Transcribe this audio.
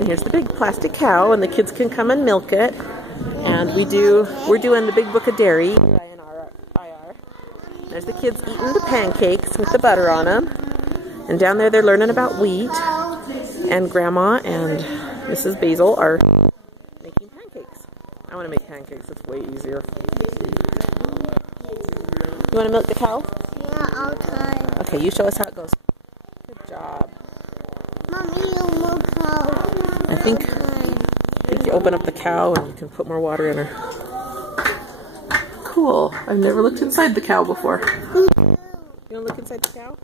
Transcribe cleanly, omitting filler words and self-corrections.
And here's the big plastic cow, and the kids can come and milk it. And we're doing the Big Book of Dairy by NRIR. There's the kids eating the pancakes with the butter on them. And down there they're learning about wheat. And Grandma and Mrs. Basil are making pancakes. I want to make pancakes, it's way easier. You want to milk the cow? Yeah, I'll try. Okay, you show us how it goes. Good job. Mommy, you milk cow. I think you open up the cow and you can put more water in her. Cool. I've never looked inside the cow before. You want to look inside the cow?